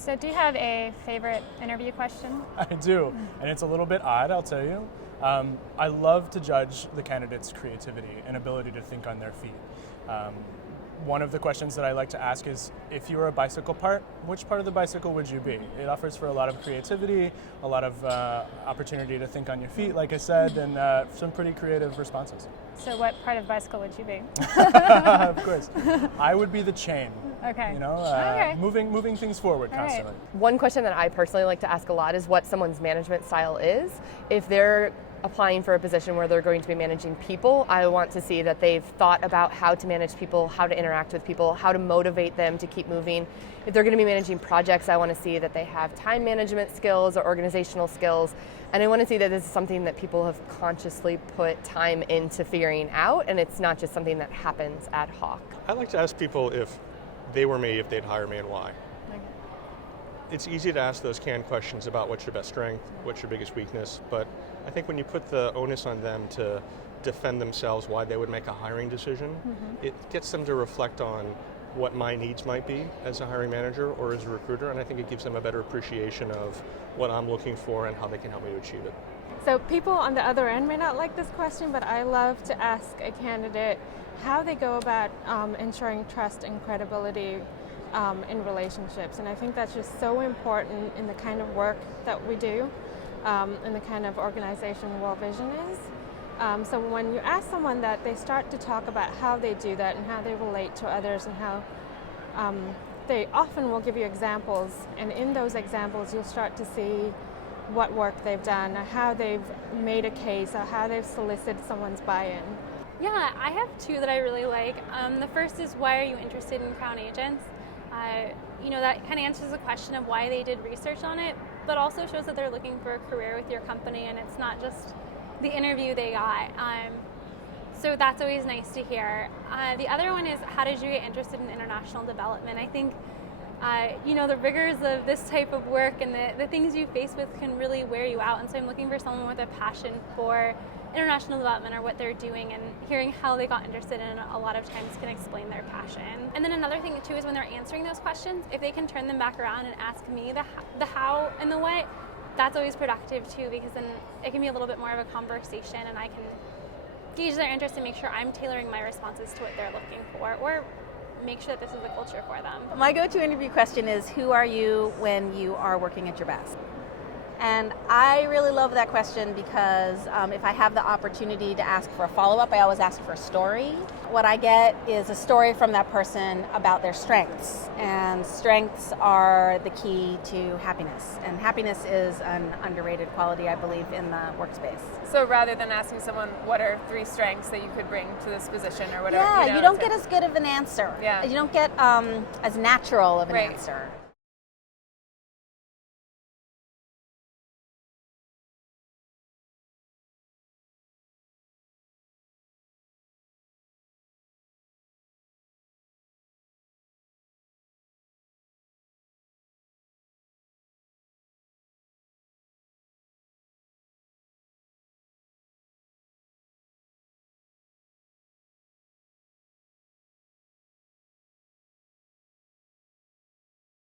So do you have a favorite interview question? I do, and it's a little bit odd, I'll tell you. I love to judge the candidate's creativity and ability to think on their feet. One of the questions that I like to ask is, if you were a bicycle part, which part of the bicycle would you be? It offers for a lot of creativity, a lot of opportunity to think on your feet, like I said, and some pretty creative responses. So what part of bicycle would you be? Of course. I would be the chain. Okay. Okay. moving things forward constantly. One question that I personally like to ask a lot is what someone's management style is. If they're applying for a position where they're going to be managing people, I want to see that they've thought about how to manage people, how to interact with people, how to motivate them to keep moving. If they're going to be managing projects, I want to see that they have time management skills or organizational skills. And I want to see that this is something that people have consciously put time into figuring out, and it's not just something that happens ad hoc. I like to ask people if they were me, if they'd hire me, and why. It's easy to ask those canned questions about what's your best strength, what's your biggest weakness, but I think when you put the onus on them to defend themselves why they would make a hiring decision, it gets them to reflect on what my needs might be as a hiring manager or as a recruiter, and I think it gives them a better appreciation of what I'm looking for and how they can help me to achieve it. So people on the other end may not like this question, but I love to ask a candidate how they go about ensuring trust and credibility in relationships. And I think that's just so important in the kind of work that we do, and the kind of organization World Vision is. So when you ask someone that, they start to talk about how they do that and how they relate to others, and how they often will give you examples, and in those examples you'll start to see what work they've done, or how they've made a case, or how they've solicited someone's buy-in. Yeah, I have two that I really like. The first is, why are you interested in Crown Agents? That kind of answers the question of why they did research on it, but also shows that they're looking for a career with your company, and it's not just the interview they got. So that's always nice to hear. The other one is, how did you get interested in international development? I think the rigors of this type of work and the things you face with can really wear you out, and so I'm looking for someone with a passion for international development or what they're doing, and hearing how they got interested in it a lot of times can explain their passion. And then another thing too is, when they're answering those questions, if they can turn them back around and ask me the how and the what, that's always productive too, because then it can be a little bit more of a conversation, and I can gauge their interest and make sure I'm tailoring my responses to what they're looking for, or make sure that this is the culture for them. My go-to interview question is, who are you when you are working at your best? And I really love that question because if I have the opportunity to ask for a follow-up, I always ask for a story. What I get is a story from that person about their strengths. And strengths are the key to happiness. And happiness is an underrated quality, I believe, in the workspace. So rather than asking someone, what are 3 strengths that you could bring to this position or whatever. Yeah, you don't get as good of an answer. Yeah. You don't get as natural of an answer.